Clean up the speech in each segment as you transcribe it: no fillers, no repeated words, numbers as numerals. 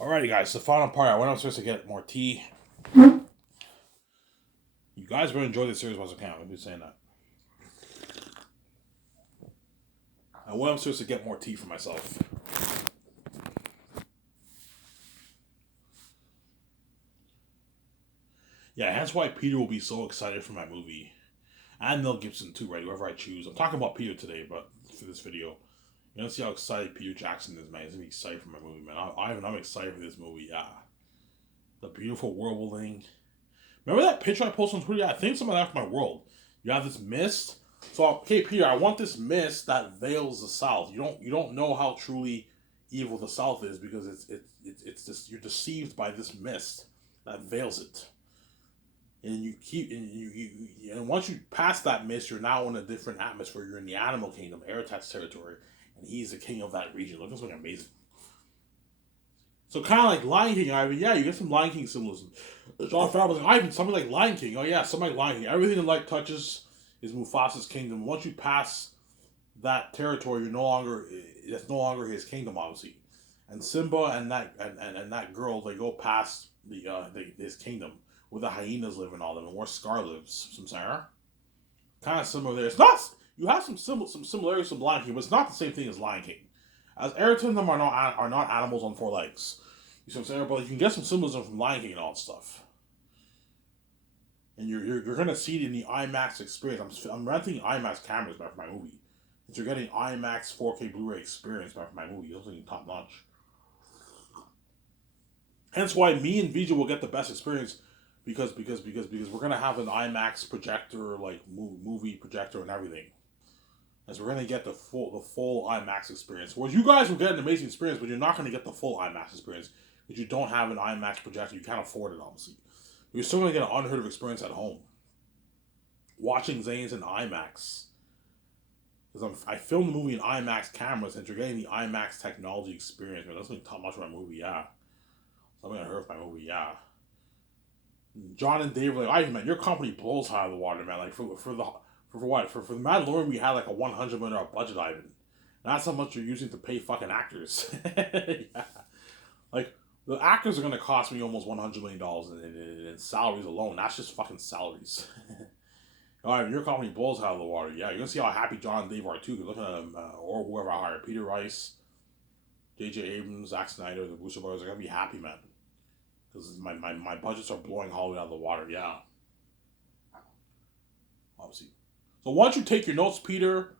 Alrighty, guys, the final part. I went upstairs to get more tea. You guys will enjoy this series once I can. I'll be saying that. I went upstairs to get more tea for myself. Yeah, that's why Peter will be so excited for my movie. And Mel Gibson, too, right? Whoever I choose. I'm talking about Peter today, but for this video. You're gonna see how excited Peter Jackson is, man. He's gonna be excited for my movie, man. I'm excited for this movie, yeah. The beautiful whirling. Remember that picture I posted on Twitter? Yeah, I think some of that's my world. You have this mist. So, okay, Peter, I want this mist that veils the South. You don't know how truly evil the South is because it's just you're deceived by this mist that veils it, and you keep and once you pass that mist, you're now in a different atmosphere. You're in the animal kingdom, Eritad's territory, and he's the king of that region. Look, that's something amazing. So kind of like Lion King, Ivan. Yeah, you get some Lion King symbolism. John Favreau was like, Ivan, something like Lion King. Oh yeah, something like Lion King. Everything the light touches is Mufasa's kingdom. Once you pass that territory, you're no longer it's no longer his kingdom, obviously. And Simba and that girl, they go past his kingdom where the hyenas live and all them, and where Scar lives. Some Sarah, kind of similar there. It's not. You have some similarities to Lion King, but it's not the same thing as Lion King. As Eric and them are not animals on four legs. You see what I'm saying? But you can get some symbolism from Lion King and all that stuff. And you're gonna see it in the IMAX experience. I'm renting IMAX cameras back for my movie. And you're getting IMAX 4K Blu-ray experience back for my movie. It's something top notch. Hence why me and VJ will get the best experience because we're gonna have an IMAX projector, like movie projector and everything. As we're gonna get the full IMAX experience. Whereas you guys will get an amazing experience, but you're not gonna get the full IMAX experience because you don't have an IMAX projector. You can't afford it, obviously. You're still gonna get an unheard of experience at home. Watching Zane's in IMAX. Because I filmed the movie in IMAX cameras, and you're getting the IMAX technology experience. Man, that's gonna be top notch for my movie, yeah. Something I heard for my movie, yeah. John and Dave were like, "Hey man, your company blows out of the water, man. Like for what for the Mandalorian, we had like a $100 million budget, Ivan. Not so much you're using to pay fucking actors. Yeah. Like the actors are gonna cost me almost $100 million in salaries alone. That's just fucking salaries. All right, your company blows out of the water. Yeah, you're gonna see how happy John and Dave are too. You're looking at them, or whoever I hire, Peter Rice, J.J. Abrams, Zack Snyder, the Booster Brothers are gonna be happy, man. Because my budgets are blowing all the way out of the water. Yeah, obviously. So once you take your notes, Peter,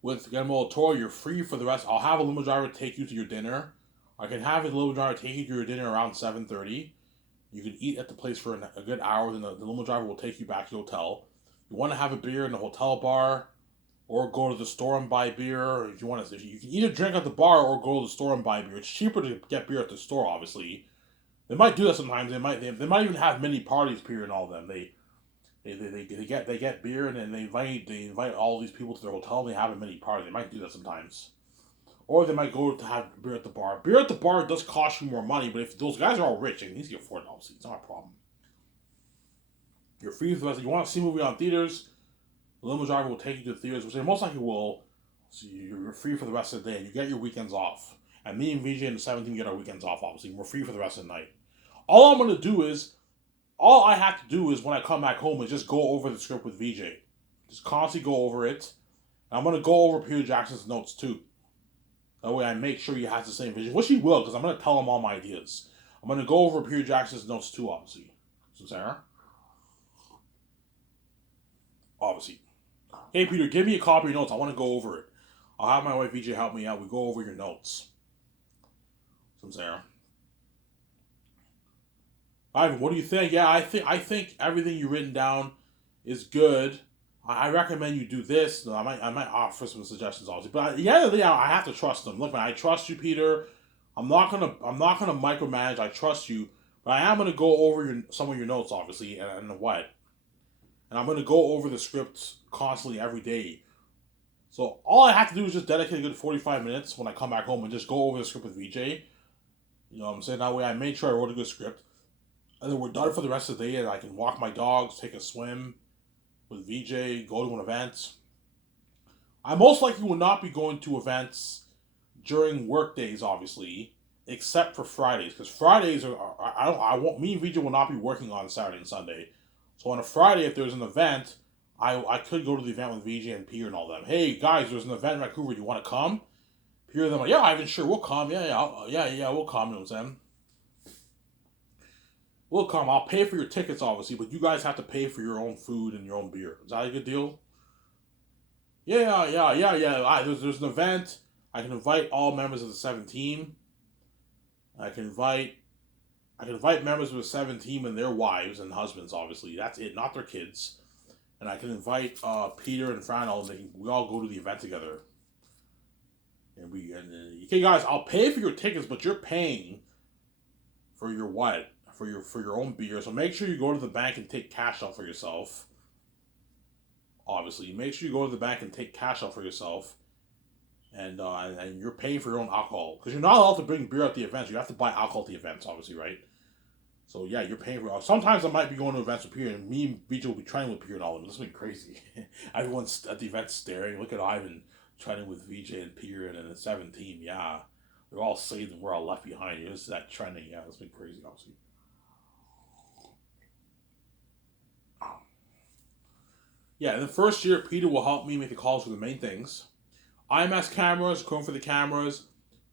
with Guillermo del Toro, you're free for the rest. I'll have a limo driver take you to your dinner. I can have a limo driver take you to your dinner around 7:30. You can eat at the place for a good hour, then the limo driver will take you back to the hotel. You want to have a beer in the hotel bar, or go to the store and buy beer. If you want to, if you can either drink at the bar or go to the store and buy beer. It's cheaper to get beer at the store, obviously. They might do that sometimes. They might even have mini parties, beer and all of them. They get beer and then they invite all these people to their hotel and they have a mini party. They might do that sometimes. Or they might go to have beer at the bar. Beer at the bar does cost you more money, but if those guys are all rich and can afford it, obviously, it's not a problem. You're free for the rest. You want to see a movie on theaters, the limo driver will take you to the theaters, which they most likely will. So you're free for the rest of the day and you get your weekends off. And me and VJ and the 17 get our weekends off, obviously. We're free for the rest of the night. All I'm going to do is all I have to do is when I come back home is just go over the script with VJ. Just constantly go over it. And I'm gonna go over Peter Jackson's notes too. That way I make sure he has the same vision, which he will, because I'm gonna tell him all my ideas. I'm gonna go over Peter Jackson's notes too, obviously. So Sarah, obviously. Hey Peter, give me a copy of your notes. I want to go over it. I'll have my wife VJ help me out. We go over your notes. So Sarah. Ivan, what do you think? Yeah, I think everything you've written down is good. I recommend you do this. I might offer some suggestions also, but yeah, I have to trust them. Look, man, I trust you, Peter. I'm not gonna micromanage. I trust you, but I am gonna go over some of your notes, obviously, and what, and I'm gonna go over the script constantly every day. So all I have to do is just dedicate a good 45 minutes when I come back home and just go over the script with VJ. You know what I'm saying? That way I made sure I wrote a good script. And then we're done for the rest of the day, and I can walk my dogs, take a swim with VJ, go to an event. I most likely will not be going to events during work days, obviously. except for Fridays, because Fridays I won't, me and VJ will not be working on Saturday and Sunday. So on a Friday, if there's an event, I could go to the event with VJ and Peter and all them. Hey guys, there's an event in Vancouver. Do you want to come? Peter and them like, yeah, Ivan, sure, we'll come. Yeah, we'll come. You know what I'm saying? We'll come. I'll pay for your tickets, obviously, but you guys have to pay for your own food and your own beer. Is that a good deal? Yeah. There's an event. I can invite all members of the 7 team. I can invite members of the 7 team and their wives and husbands, obviously. That's it, not their kids. And I can invite Peter and Fran, we all go to the event together. Okay, guys, I'll pay for your tickets, but you're paying for your what? For your own beer. So make sure you go to the bank and take cash out for yourself. Obviously, make sure you go to the bank and take cash out for yourself. And you're paying for your own alcohol, because you're not allowed to bring beer at the events. You have to buy alcohol at the events, obviously, right? So yeah, you're paying for. Sometimes I might be going to events with Peter, and me and BJ will be training with Peter and all of them. This has been crazy. Everyone's at the event staring. Look at Ivan training with VJ and Peter and then the 7 team. Yeah, they're all saved and we're all left behind. It's that trending. Yeah, it's been crazy, obviously. Yeah, in the first year, Peter will help me make the calls for the main things. IMS cameras, going for the cameras,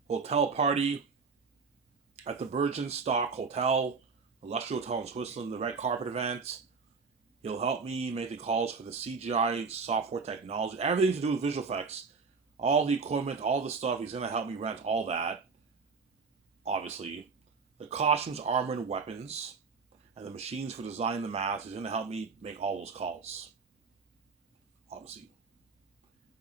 hotel party at the Bergenstock Hotel, the Luxury Hotel in Switzerland, the red carpet event. He'll help me make the calls for the CGI software technology, everything to do with visual effects, all the equipment, all the stuff. He's going to help me rent all that, obviously. The costumes, armor, and weapons, and the machines for designing the masks. He's going to help me make all those calls, obviously.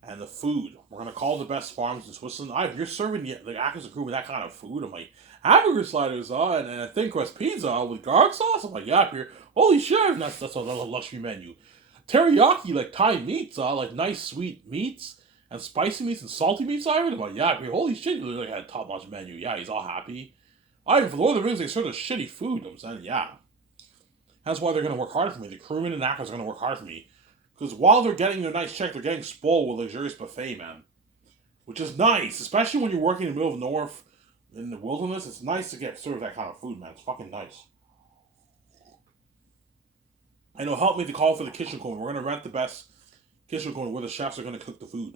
And the food. We're going to call the best farms in Switzerland. You're serving the actors and crew with that kind of food. I'm like, hamburger sliders and a thin crust pizza with garlic sauce? I'm like, yeah, Peter. Holy shit, that's a luxury menu. Teriyaki, like Thai meats, like nice sweet meats and spicy meats and salty meats, Ivan. I'm like, yeah, Peter, holy shit, you really had a top-notch menu. Yeah, he's all happy. Ivan, for Lord of the Rings, they serve the shitty food. I'm saying, yeah. That's why they're going to work hard for me. The crewmen and actors are going to work hard for me. Because while they're getting their nice check, they're getting spoiled with luxurious buffet, man. Which is nice, especially when you're working in the middle of nowhere in the wilderness. It's nice to get served that kind of food, man. It's fucking nice. And it'll help me to call for the kitchen corner. We're going to rent the best kitchen corner where the chefs are going to cook the food.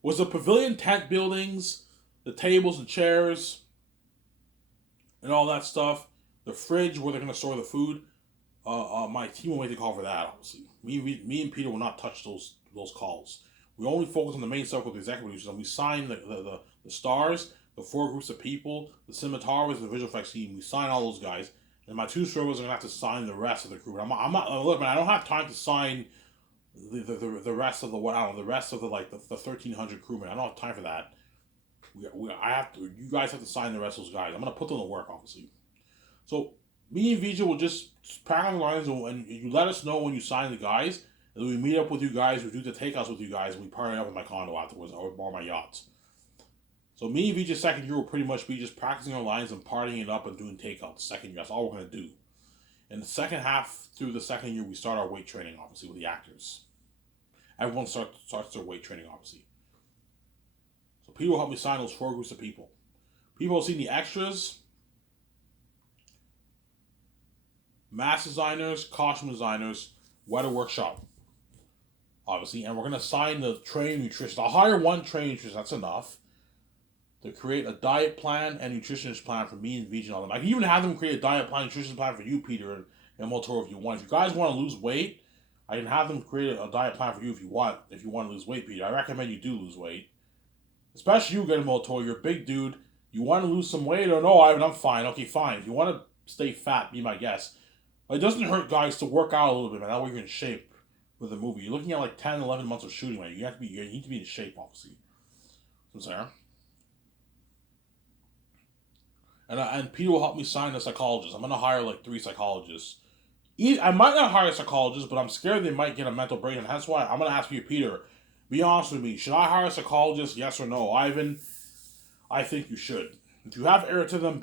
Was the pavilion tent buildings, the tables and chairs, and all that stuff, the fridge where they're going to store the food. My team will make the call for that, obviously. Me and Peter will not touch those calls. We only focus on the main stuff with the executive producers, and we sign the stars, the 4 groups of people, the cinematographers, the visual effects team. We sign all those guys, and my 2 servers are gonna have to sign the rest of the crew. I'm not look, man. I don't have time to sign the rest of the rest of the 1,300 crewmen. I don't have time for that. I have to. You guys have to sign the rest of those guys. I'm gonna put them to work, obviously. So me and VJ will just pack on the lines, and you let us know when you sign the guys, and then we meet up with you guys, we do the takeouts with you guys, and we party up in my condo afterwards, or my yachts. So me and VJ's second year will pretty much be just practicing our lines and partying it up and doing takeouts. Second year, that's all we're going to do. In the second half through the second year, we start our weight training, obviously, with the actors. Everyone starts their weight training, obviously. So Peter will help me sign those 4 groups of people. People will see the extras, mask designers, costume designers, weather workshop, obviously, and we're going to sign the trained nutritionist. I'll hire 1 trained nutritionist, that's enough, to create a diet plan and nutritionist plan for me and VJ and all them. I can even have them create a diet plan, nutrition plan for you, Peter, and Motor if you want. If you guys want to lose weight, I can have them create a diet plan for you if you want to lose weight, Peter. I recommend you do lose weight. Especially you, Motor, you're a big dude. You want to lose some weight or no, Ivan, I'm fine. Okay, fine. If you want to stay fat, be my guest. It doesn't hurt, guys, to work out a little bit, man. That way you're in shape with the movie. You're looking at like 10, 11 months of shooting, man. You need to be in shape, obviously. I'm saying. And Peter will help me sign a psychologist. I'm going to hire like 3 psychologists. I might not hire a psychologist, but I'm scared they might get a mental breakdown. That's why I'm going to ask you, Peter, be honest with me. Should I hire a psychologist, yes or no? Ivan, I think you should. If you have erythritma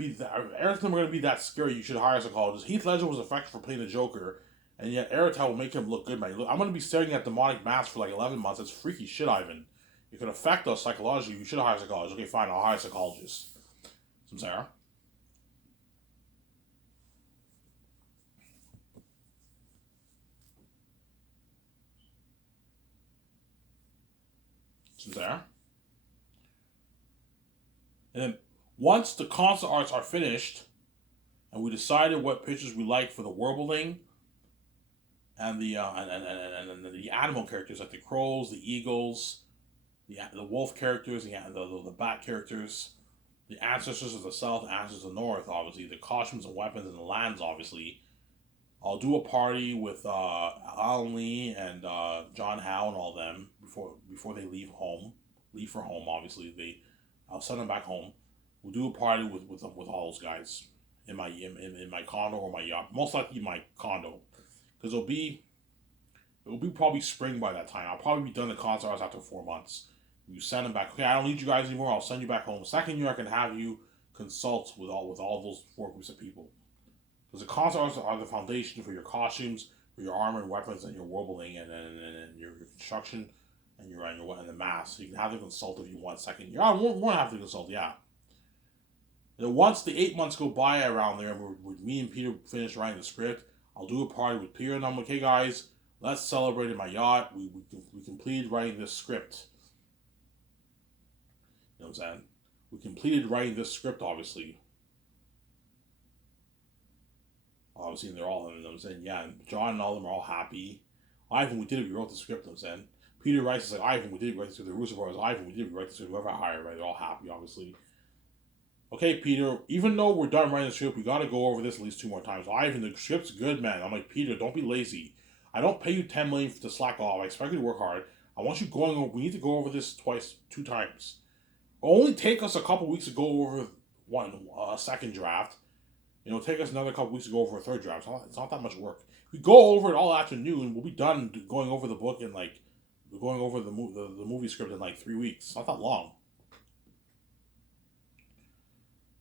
going to be that scary, you should hire a psychologist. Heath Ledger was effective for playing the Joker, and yet erythritma will make him look good, man. Look, I'm going to be staring at demonic masks for like 11 months. That's freaky shit, Ivan. It could affect us psychologically. You should hire a psychologist. Okay, fine, I'll hire a psychologist. Sarah. Sarah. And then once the concept arts are finished, and we decided what pictures we like for the Warbling and and the animal characters like the crows, the eagles, the wolf characters, the bat characters, the ancestors of the south, ancestors of the north, obviously the costumes and weapons and the lands, obviously. I'll do a party with Alan Lee and John Howe and all them before they leave for home. Obviously, I'll send them back home. We'll do a party with all those guys in my condo or my yacht. Most likely my condo, because it'll be probably spring by that time. I'll probably be done the concert after 4 months. You send them back. Okay, I don't need you guys anymore. I'll send you back home. Second year, I can have you consult with all those 4 groups of people. Because the concerts are the foundation for your costumes, for your armor and weapons, and your warbling, and your construction, and and the mask. So you can have them consult if you want. Second year, I won't have to consult. Yeah. And once the 8 months go by around there, and me and Peter finish writing the script, I'll do a party with Peter, and I'm like, hey guys, let's celebrate in my yacht. We completed writing this script. You know what I'm saying? We completed writing this script, obviously. Obviously, and they're all, you know what I'm saying? Yeah, and John and all of them are all happy. Ivan, we did it, we wrote the script, you know what I'm saying? Peter writes, it's like, Ivan, we did it, we wrote the script. The Russo Brothers, Ivan, we did it, we wrote the script. Whoever I hired, right? They're all happy, obviously. Okay, Peter, even though we're done writing the script, we got to go over this at least 2 more times. Ivan, the script's good, man. I'm like, Peter, don't be lazy. I don't pay you $10 million to slack off. I expect you to work hard. I want you going over. We need to go over this 2 times. It'll only take us a couple weeks to go over a second draft. It'll take us another couple weeks to go over a third draft. It's not that much work. If we go over it all afternoon, we'll be done going over the book and going over the movie script in 3 weeks. It's not that long.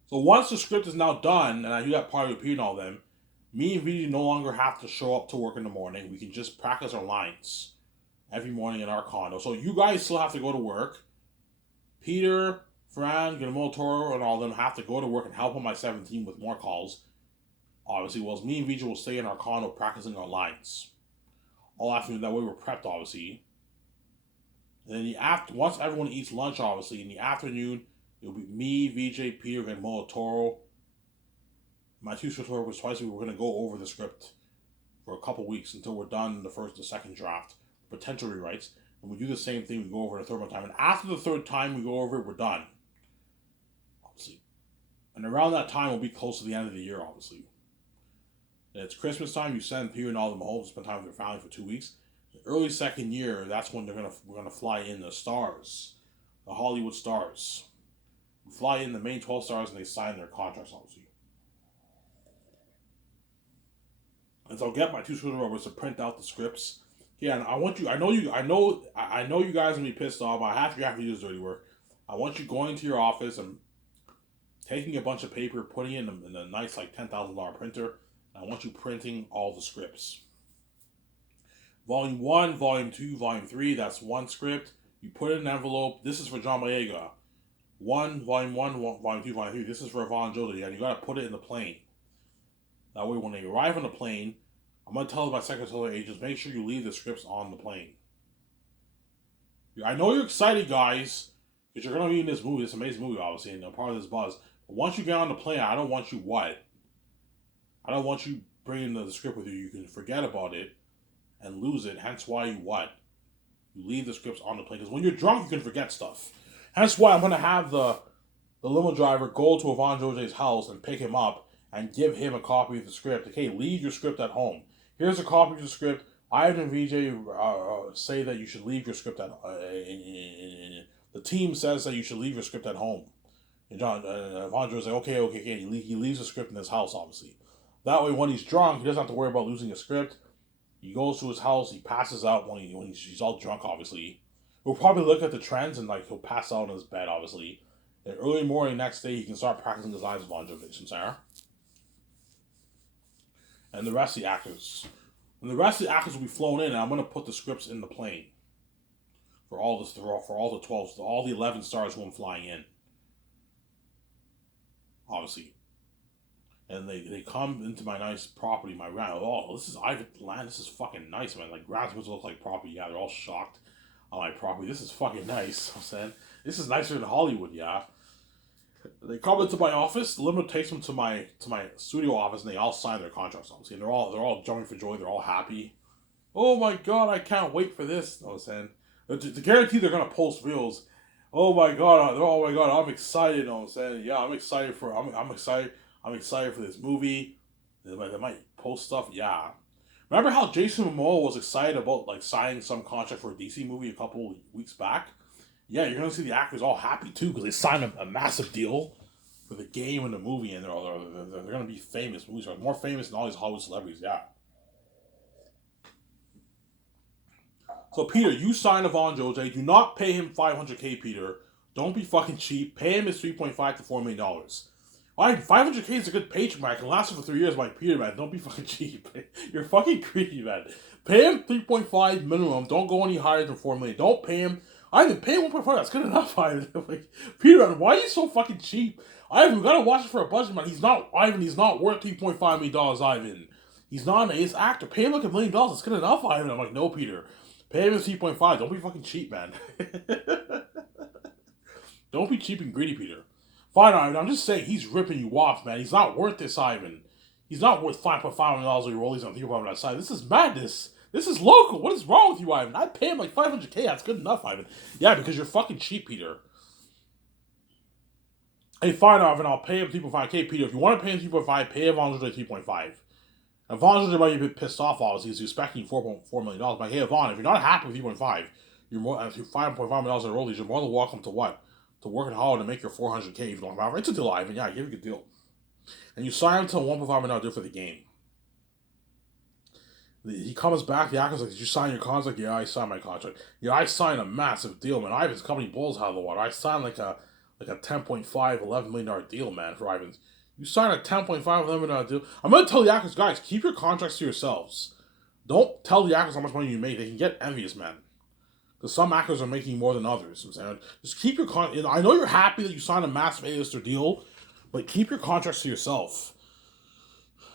So once the script is now done, and I do that part of Peter and all them, me and VJ no longer have to show up to work in the morning. We can just practice our lines every morning in our condo. So you guys still have to go to work. Peter, Fran, Guillermo Toro, and all of them have to go to work and help on my 17 with more calls. Obviously, whilst me and VJ will stay in our condo practicing our lines all afternoon. That way we're prepped, obviously. And then once everyone eats lunch, obviously, in the afternoon, it'll be me, VJ, Peter, and Toro. My 2 script workers twice a week. We're going to go over the script for a couple weeks until we're done the second draft, potential rewrites. And we do the same thing. We go over it a third time. And after the third time we go over it, we're done. Obviously. And around that time, we'll be close to the end of the year, obviously. And it's Christmas time. You send Peter and all of them home to spend time with their family for 2 weeks. The early second year, that's when we're gonna fly in the stars, the Hollywood stars. We fly in the main 12 stars, and they sign their contracts, obviously. And so I'll get my 2 script rubbers to print out the scripts. Yeah, and I want you. I know you guys will be pissed off. But you have to do this dirty work. I want you going to your office and taking a bunch of paper, putting it in a nice $10,000 printer. And I want you printing all the scripts. Volume 1, Volume 2, Volume 3. That's one script. You put it in an envelope. This is for John Boyega. Volume 1, Volume 2, Volume 3. This is for Yvonne Jody, and you gotta put it in the plane. That way, when they arrive on the plane, I'm gonna tell my secretarial agents, make sure you leave the scripts on the plane. I know you're excited, guys, because you're gonna be in this movie, this amazing movie, obviously, and part of this buzz. But once you get on the plane, I don't want you I don't want you bringing the script with you. You can forget about it and lose it. Hence why you leave the scripts on the plane. Because when you're drunk, you can forget stuff. Hence why I'm going to have the limo driver go to Yvonne Jose's house and pick him up and give him a copy of the script. Okay, leave your script at home. Here's a copy of the script. Ivan and VJ say that you should leave your script at the team says that you should leave your script at home. And Yvonne Jose like, okay. He leaves the script in his house, obviously. That way, when he's drunk, he doesn't have to worry about losing a script. He goes to his house. He passes out when he's all drunk, obviously. He'll probably look at the trends and he'll pass out in his bed, obviously. And early morning next day, he can start practicing his lines of Yvonne Jose, Sarah. And the rest of the actors. And the rest of the actors will be flown in, and I'm going to put the scripts in the plane. For all the 12, all the 11 stars who I'm flying in. obviously. And they come into my nice property, my ground. Oh, this is Ivan land. This is fucking nice, man. Like, ground's supposed to look like property. Yeah, they're all shocked on my property. This is fucking nice. I'm saying this is nicer than Hollywood. Yeah. They come into my office. The limo takes them to my studio office, and they all sign their contracts. Obviously, and they're all jumping for joy. They're all happy. Oh my god, I can't wait for this. I was saying, to guarantee they're gonna post reels. Oh my god, I'm excited. I was saying, yeah, I'm excited for for this movie. They might post stuff. Yeah. Remember how Jason Momoa was excited about like signing some contract for a DC movie a couple weeks back? Yeah, you're gonna see the actors all happy too because they signed a massive deal for the game and the movie, and they're gonna be famous movies, more famous than all these Hollywood celebrities. Yeah. So Peter, you sign Yvonne Jose. Do not pay him $500K, Peter. Don't be fucking cheap. Pay him his $3.5 to $4 million. Alright, $500K is a good paycheck, man. I can last for 3 years, my Peter, man. Don't be fucking cheap. You're fucking greedy, man. Pay him 3.5 minimum. Don't go any higher than $4 million. Don't pay him. Ivan, pay him 1.5. That's good enough, Ivan. Like, Peter, man, why are you so fucking cheap? Ivan, we gotta watch it for a budget, man. He's not worth $3.5 million, Ivan. He's not an ace actor. Pay him like $1 million. That's good enough, Ivan. I'm like, no, Peter. Pay him his 3.5. Don't be fucking cheap, man. Don't be cheap and greedy, Peter. Fine, Ivan. I'm just saying he's ripping you off, man. He's not worth this, Ivan. He's not worth $5.5 million of your rollies on think about it outside. This is madness. This is local. What is wrong with you, Ivan? I'd pay him like $500K. That's good enough, Ivan. Yeah, because you're fucking cheap, Peter. Hey, fine, Ivan. I'll pay him 3.5K, Peter. If you want to pay him 3.5, pay him Yvonne 3.5. Yvonne might be a bit pissed off, obviously, he's expecting $4.4 million. But hey, Yvonne, if you're not happy with 3.5, you're more, if you're $5.5 million in rollies, you're more than welcome to what? To work in Hollywood and make your $400K if you don't have it. It's a deal, Ivan. Yeah, give a good deal. And you sign him to a $1.5 million deal for the game. He comes back, the actor's like, did you sign your contract? Yeah, I signed my contract. Yeah, I signed a massive deal, man. Ivan's company blows out of the water. I signed like a $10.5, $11 million deal, man, for Ivan's. You sign a $10.5, $11 million deal. I'm going to tell the actors, guys, keep your contracts to yourselves. Don't tell the actors how much money you make. They can get envious, man. Because some actors are making more than others. I'm saying, just keep your contract. I know you're happy that you signed a massive A-lister deal, but keep your contracts to yourself.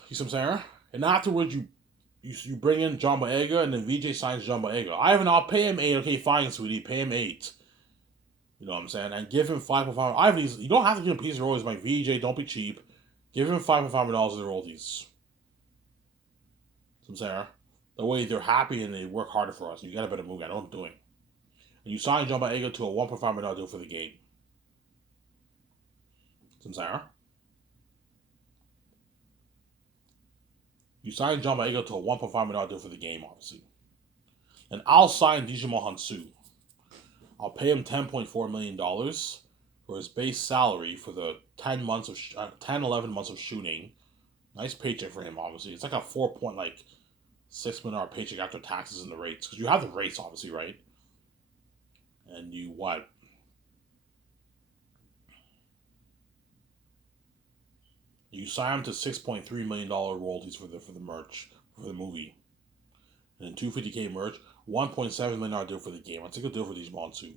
You see what I'm saying? And afterwards, you bring in John Boyega, and then VJ signs John Boyega. I'll pay him 8. Okay, fine, sweetie. Pay him 8. You know what I'm saying? And give him 5.5. Ivan, you don't have to give him a piece of royalties. Like VJ, don't be cheap. Give him $5.5 million of the royalties. You know what I'm saying? That way they're happy and they work harder for us. You get a better movie. I know what I'm doing. And you sign John Boyega to a $1.5 million deal for the game. You know what I'm saying? You sign John Boyega to a $1.5 million deal for the game, obviously. And I'll sign Djimon Hounsou. I'll pay him $10.4 million for his base salary for the 11 months of shooting. Nice paycheck for him, obviously. It's like a $4.6 million paycheck after taxes and the rates. Because you have the rates, obviously, right? And you what? You sign him to $6.3 million royalties for the merch for the movie. And then $250K merch, $1.7 million deal for the game. That's a good deal for these Monsoon.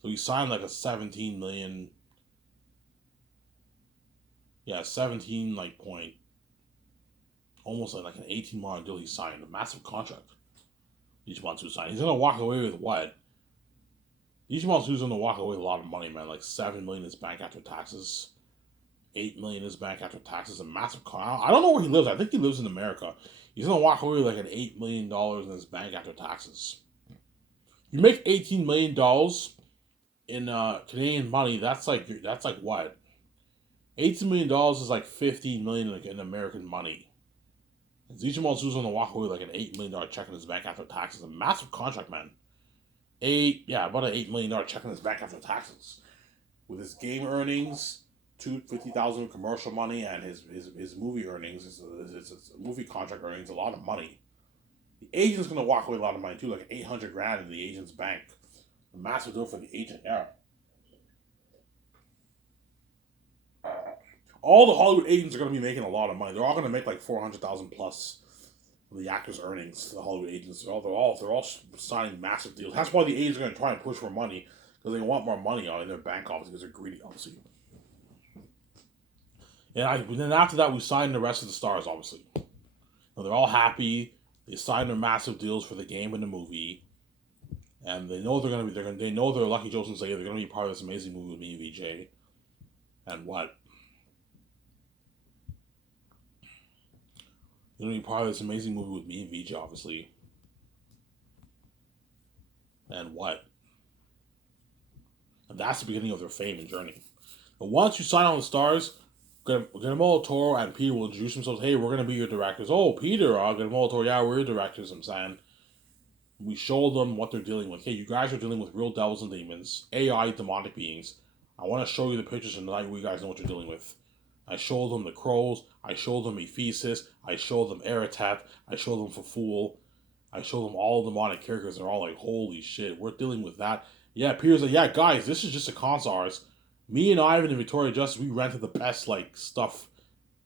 So he signed like a 17 million. Yeah, 17 point, almost like an $18 million deal he signed. A massive contract. Each Monsoon signed. He's gonna walk away with what? Each Monsoon's gonna walk away with a lot of money, man. Like $7 million in his bank after taxes. $8 million in his bank after taxes. A massive contract. I don't know where he lives. I think he lives in America. He's gonna walk away with like an $8 million in his bank after taxes. You make $18 million in Canadian money. That's like what? $18 million is like $15 million in American money. And Zichimo Suzu's gonna walk away with like an $8 million check in his bank after taxes. A massive contract, man. About an $8 million check in his bank after taxes. With his game earnings, $250,000 commercial money, and his movie earnings, his movie contract earnings, a lot of money. The agent's gonna walk away with a lot of money too, like $800,000 in the agent's bank. A massive deal for the agent, yeah. All the Hollywood agents are gonna be making a lot of money. They're all gonna make like $400,000 plus of the actors' earnings. The Hollywood agents, they're all signing massive deals. That's why the agents are gonna try and push for money because they want more money out in their bank, obviously, because they're greedy, obviously. And then after that, we signed the rest of the stars, obviously. So they're all happy. They signed their massive deals for the game and the movie. And they know they know they're Lucky Joseph Zayas. They're going to be part of this amazing movie with me and VJ. And what? They're going to be part of this amazing movie with me and VJ, obviously. And what? And that's the beginning of their fame and journey. But once you sign on the stars, Guillermo del Toro and Peter will introduce themselves. Hey, we're going to be your directors. Oh, Peter, Guillermo del Toro, yeah, we're your directors, I'm saying. We show them what they're dealing with. Hey, you guys are dealing with real devils and demons, AI, demonic beings. I want to show you the pictures and let you guys know what you're dealing with. I show them the crows. I show them Ephesus. I show them Ereteth. I show them Faful. I show them all demonic characters. They're all like, holy shit, we're dealing with that. Yeah, Peter's like, yeah, guys, this is just a console. Me and Ivan and Victoria Justice, we rented the best like stuff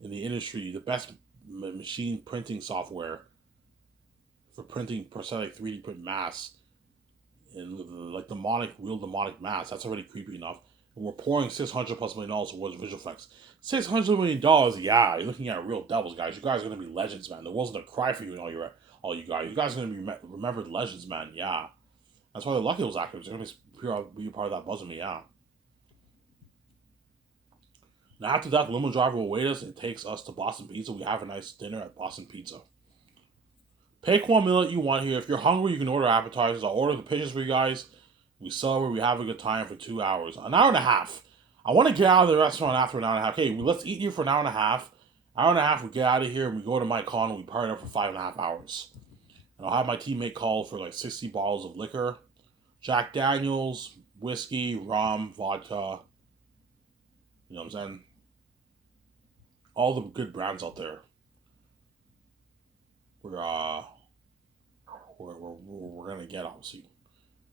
in the industry, the best machine printing software for printing prosthetic 3D print masks and like real demonic masks. That's already creepy enough. And we're pouring $600+ million towards visual effects. $600 million, yeah. You're looking at real devils, guys. You guys are gonna be legends, man. The world's gonna cry for you and all you guys. You guys are gonna be remembered legends, man. Yeah. That's why they're lucky those actors. They're gonna be part of that buzz with me, yeah. And after that, the limo driver will wait us and takes us to Boston Pizza. We have a nice dinner at Boston Pizza. Pick one meal that you want here. If you're hungry, you can order appetizers. I'll order the pitches for you guys. We celebrate. We have a good time for 2 hours. An hour and a half. I want to get out of the restaurant after an hour and a half. Okay, let's eat here for an hour and a half. Hour and a half, we get out of here and we go to my con and we party up for 5.5 hours. And I'll have my teammate call for like 60 bottles of liquor. Jack Daniels, whiskey, rum, vodka. You know what I'm saying? All the good brands out there. We're gonna get obviously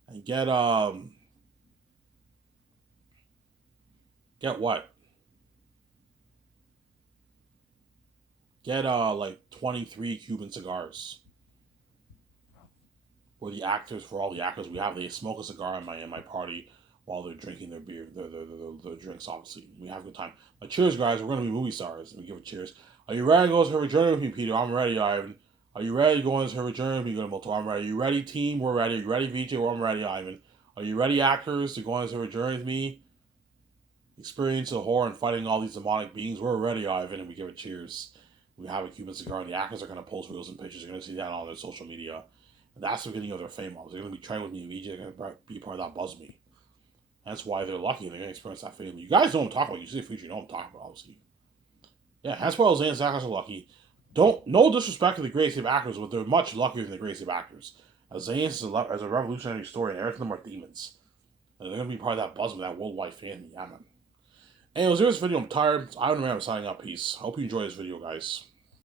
and get what? Get like 23 Cuban cigars. For all the actors we have, they smoke a cigar in my party while they're drinking their beer, their drinks. Obviously, we have a good time. But cheers, guys! We're gonna be movie stars. We give it cheers. Are you ready to go on her journey with me, Peter? I'm ready, Ivan. Are you ready to go on her journey with me, Guillermo? I'm ready. Are you ready, team? We're ready. Are you ready, VJ? I'm ready, Ivan. Are you ready, actors, to go on her journey with me? Experience the horror and fighting all these demonic beings. We're ready, Ivan, and we give it cheers. We have a Cuban cigar, and the actors are gonna post reels and pictures. You're gonna see that on their social media. And that's the beginning of their fame. They're gonna be training with me, VJ. They're gonna be part of that buzz me. That's why they're lucky. They're gonna experience that fame. You guys know what I'm talking about. You see the future, you know what I'm talking about, obviously. Yeah, that's why Zane and Zachas are lucky. No disrespect to the Great Save actors, but they're much luckier than the Great Save actors. As Zane is a revolutionary story, and everything of them are demons. And they're gonna be part of that buzz with that worldwide fan. Yeah, man. Anyways, here's this video. I'm tired. I don't remember signing up. Peace. Hope you enjoy this video, guys.